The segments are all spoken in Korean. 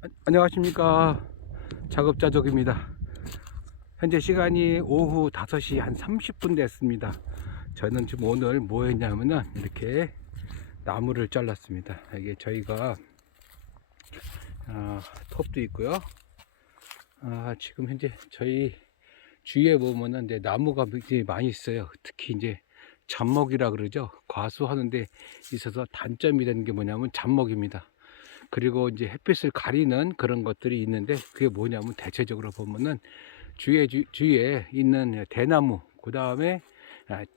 아, 안녕하십니까. 작업자족입니다. 현재 시간이 오후 5시 한 30분 됐습니다. 저는 지금 오늘 뭐 했냐면은 이렇게 나무를 잘랐습니다. 이게 저희가 아, 톱도 있고요. 아, 지금 현재 저희 주위에 보면은 나무가 굉장히 많이 있어요. 특히 이제 잡목이라 그러죠. 과수하는데 있어서 단점이 되는 게 뭐냐면 잡목입니다 그리고 이제 햇빛을 가리는 그런 것들이 있는데 그게 뭐냐면 대체적으로 보면은 주위에 주, 주위에 있는 대나무 그 다음에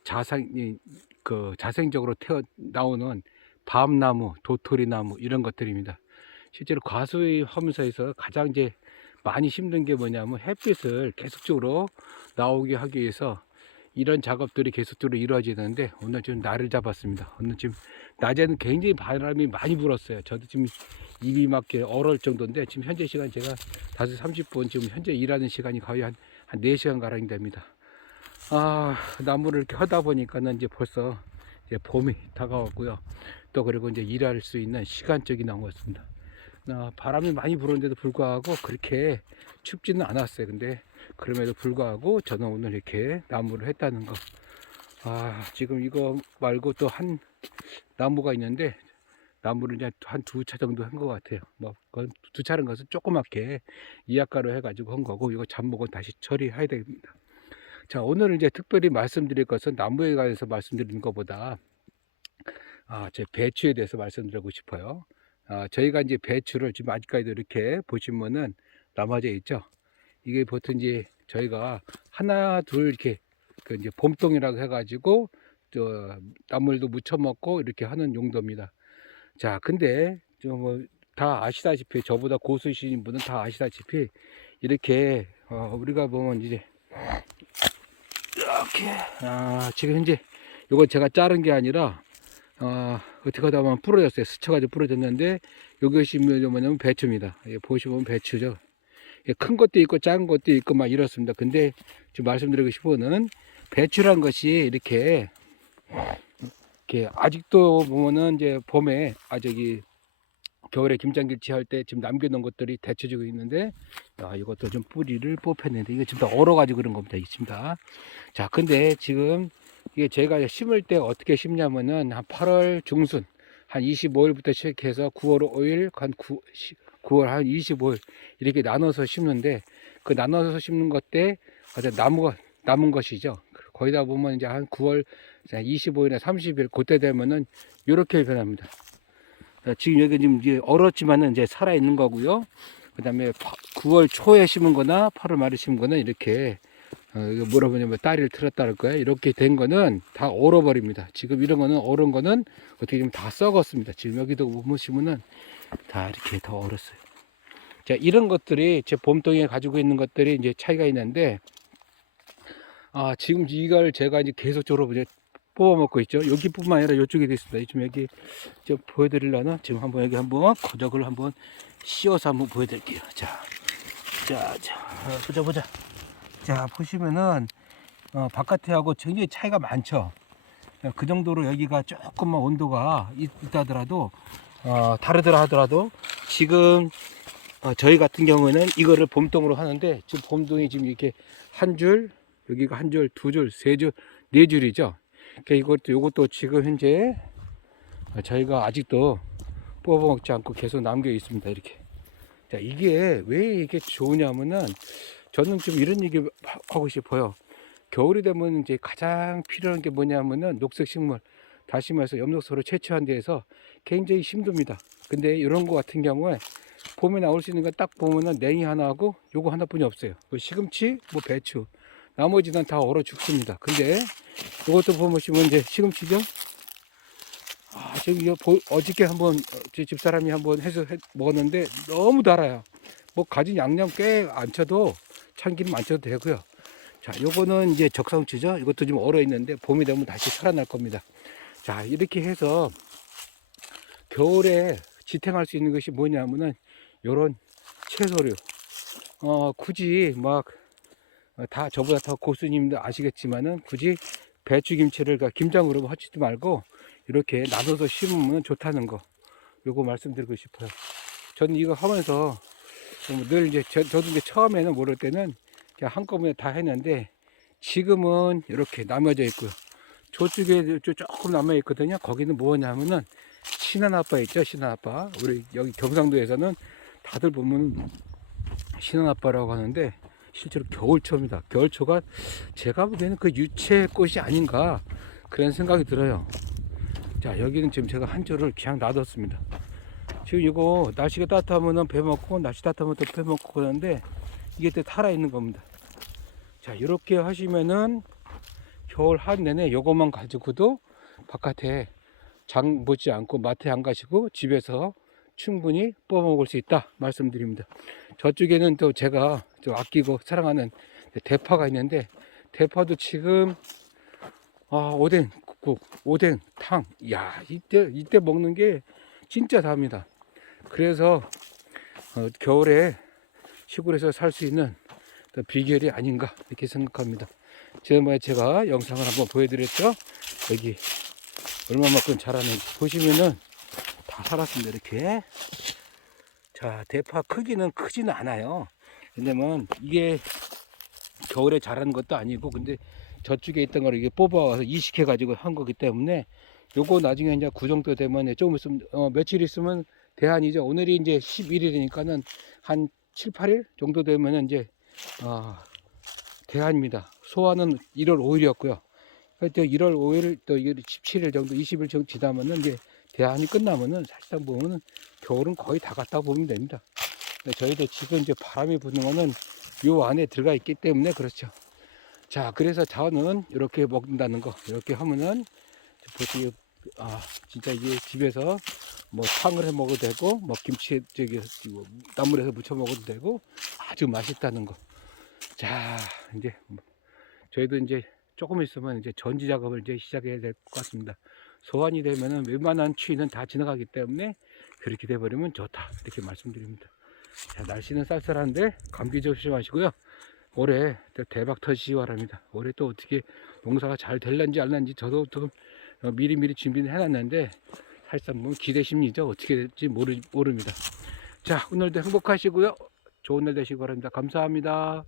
자생 이- 그 자생적으로 태어 나오는 밤나무, 도토리나무 이런 것들입니다. 실제로 과수하면서 가장 이제 많이 힘든 게 뭐냐면 햇빛을 계속적으로 나오게 하기 위해서 이런 작업들이 계속적으로 이루어지는데 오늘 좀 날을 잡았습니다. 오늘 지금 낮에는 굉장히 바람이 많이 불었어요. 저도 지금 입이 막게 얼을 정도인데 지금 현재 시간 제가 5시 30분 지금 현재 일하는 시간이 거의 한, 한 4시간 가량 됩니다. 아, 나무를 이렇게 하다 보니까는 이제 벌써 이제 봄이 다가왔고요. 또 그리고 이제 일할 수 있는 시간적이 나온 것 같습니다. 아, 바람이 많이 불었는데도 불구하고 그렇게 춥지는 않았어요. 근데 그럼에도 불구하고 저는 오늘 이렇게 나무를 했다는 거. 아, 지금 이거 말고 또 한 나무가 있는데 나무를 이제 한 두 차 정도 한 것 같아요. 뭐, 그건 두 차는 것은 조그맣게 이약가로 해가지고 한 거고, 이거 잡목은 다시 처리해야 됩니다. 자, 오늘 이제 특별히 말씀드릴 것은 나무에 관해서 말씀드리는 것보다, 아, 제 배추에 대해서 말씀드리고 싶어요. 아, 저희가 이제 배추를 지금 아직까지도 이렇게 보시면은 남아져 있죠. 이게 보통 이제 저희가 하나, 둘 이렇게 그 이제 봄동이라고 해가지고, 저, 나물도 무쳐 먹고 이렇게 하는 용도입니다. 자, 근데 좀뭐다 아시다시피 저보다 고수이신 분은 다 아시다시피 이렇게 어, 우리가 보면 이제 이렇게 아, 지금 현재 이거 제가 자른 게 아니라 어, 어떻게 하다 보면 부러졌어요. 스쳐가지고 부러졌는데 이것이 뭐냐면 배추입니다. 예, 보시면 배추죠. 예, 큰 것도 있고 작은 것도 있고 막 이렇습니다. 근데 지금 말씀드리고 싶은 거는 배추란 것이 이렇게 이렇게 아직도 보면은 이제 봄에 아 저기 겨울에 김장김치 할 때 지금 남겨놓은 것들이 데쳐지고 있는데 아 이것도 좀 뿌리를 뽑혔는데 이거 지금 다 얼어가지고 그런 겁니다 있습니다 자 근데 지금 이게 제가 심을 때 어떻게 심냐면은 한 8월 중순 한 25일부터 시작해서 9월 5일 한 9, 9월 한 25일 이렇게 나눠서 심는데 그 나눠서 심는 것때 나무가 남은 것이죠 거기다 보면 이제 한 9월 25일이나 30일 그때 되면은 이렇게 변합니다. 자, 지금 여기 지금 이제 얼었지만은 이제 살아 있는 거고요. 그다음에 9월 초에 심은 거나 8월 말에 심은 거는 이렇게 어, 이거 뭐라 그러냐면 다리를 틀었다 할 거예요. 이렇게 된 거는 다 얼어버립니다. 지금 이런 거는 얼은 거는 어떻게 보면 다 썩었습니다. 지금 여기도 보시면은 다 이렇게 더 얼었어요. 자, 이런 것들이 제 봄동에 가지고 있는 것들이 이제 차이가 있는데 아, 지금 이걸 제가 이제 계속적으로 이제 뽑아 먹고 있죠. 여기뿐만 아니라 이쪽에도 있습니다. 지금 여기 좀 보여드리려나? 지금 한번 여기 한번 거적을 한번 씌워서 한번 보여드릴게요. 자, 자, 자, 어, 보자, 보자. 자, 보시면은 어, 바깥에 하고 굉장히 차이가 많죠. 어, 그 정도로 여기가 조금만 온도가 있, 있다더라도 어, 다르더라 하더라도 지금 어, 저희 같은 경우에는 이거를 봄동으로 하는데 지금 봄동이 지금 이렇게 한 줄, 여기가 한 줄, 두 줄, 세 줄, 네 줄이죠. 그러니까 이것도 이것도 지금 현재 저희가 아직도 뽑아 먹지 않고 계속 남겨 있습니다. 이렇게. 자, 이게 왜 이게 좋으냐면은 저는 좀 이런 얘기 하고 싶어요. 겨울이 되면 이제 가장 필요한 게 뭐냐면은 녹색 식물, 다시 말해서 엽록소를 채취한 데에서 굉장히 힘듭니다. 근데 이런 거 같은 경우에 봄에 나올 수 있는 건 딱 보면은 냉이 하나하고 요거 하나뿐이 없어요. 그 시금치, 뭐 배추, 나머지는 다 얼어 죽습니다. 근데 이것도 보시면 이제 시금치죠. 아, 보- 어저께 한번 제 집사람이 한번 해서 해- 먹었는데 너무 달아요. 뭐 가진 양념 꽤 안 쳐도 참기름 안 쳐도 되고요. 자, 요거는 이제 적성치죠. 이것도 좀 얼어 있는데 봄이 되면 다시 살아날 겁니다. 자, 이렇게 해서 겨울에 지탱할 수 있는 것이 뭐냐면은 요런 채소류. 어, 굳이 막 어, 다 저보다 더 고수님도 아시겠지만은 굳이 배추김치를 그 김장으로 하지도 말고 이렇게 나눠서 심으면 좋다는 거 요거 말씀드리고 싶어요 저는 이거 하면서 뭐늘 이제 저, 저도 이제 처음에는 모를 때는 그냥 한꺼번에 다 했는데 지금은 이렇게 나눠져 있고요. 저쪽에 저- 조금 남아 있거든요. 거기는 뭐냐면은 신안아빠 있죠, 신안아빠. 우리 여기 경상도에서는 다들 보면 신안아빠라고 하는데 실제로 겨울초입니다. 겨울초가 제가 보기에는 그 유채꽃이 아닌가 그런 생각이 들어요. 자 여기는 지금 제가 한 줄을 그냥 놔뒀습니다. 지금 이거 날씨가 따뜻하면은 배 먹고 날씨 따뜻하면 또 배 먹고 그러는데 이게 또 살아 있는 겁니다. 자 이렇게 하시면은 겨울 한 내내 요것만 가지고도 바깥에 장 보지 않고 마트에 안 가시고 집에서 충분히 뽑아 먹을 수 있다 말씀드립니다. 저쪽에는 또 제가 좀 아끼고 사랑하는 대파가 있는데 대파도 지금 아 오뎅 국국 오뎅 탕 야 이때 이때 먹는 게 진짜 답니다. 그래서 어, 겨울에 시골에서 살 수 있는 또 비결이 아닌가 이렇게 생각합니다. 지난번에 제가 영상을 한번 보여드렸죠. 여기 얼마만큼 자라는지 보시면은 다 살았습니다. 이렇게 자 대파 크기는 크지는 않아요. 왜냐면 이게 겨울에 자라는 것도 아니고 근데 저쪽에 있던 거를 이게 뽑아와서 이식해 가지고 한 거기 때문에 요거 나중에 이제 그 정도 되면 조금 있으면 어, 며칠 있으면 대한이죠. 오늘이 이제 11일이니까는 한 7, 8일 정도 되면은 이제 어, 대한입니다. 소화는 1월 5일이었고요. 또 1월 5일 또 17일 정도 20일 정도 지나면은 이제 대한이 끝나면은 사실상 보면은 겨울은 거의 다 갔다 보면 됩니다. 저희도 지금 이제 바람이 부는 거는 요 안에 들어가 있기 때문에 그렇죠. 자, 그래서 저는 이렇게 먹는다는 거, 이렇게 하면은 보시 아 진짜 이게 집에서 뭐 탕을 해 먹어도 되고, 뭐 김치 저기 뭐 나물에서 무쳐 먹어도 되고 아주 맛있다는 거. 자, 이제 뭐 저희도 이제 조금 있으면 이제 전지 작업을 이제 시작해야 될 것 같습니다. 소환이 되면은 웬만한 추위는 다 지나가기 때문에 그렇게 돼버리면 좋다 이렇게 말씀드립니다. 자, 날씨는 쌀쌀한데 감기 조심하시고요. 올해 또 대박 터지시 바랍니다. 올해 또 어떻게 농사가 잘 될런지 알런지 저도 좀 어, 미리미리 준비를 해놨는데 사실상 뭐 기대심이죠. 어떻게 될지 모르, 모릅니다. 자, 오늘도 행복하시고요. 좋은 날 되시기 바랍니다. 감사합니다.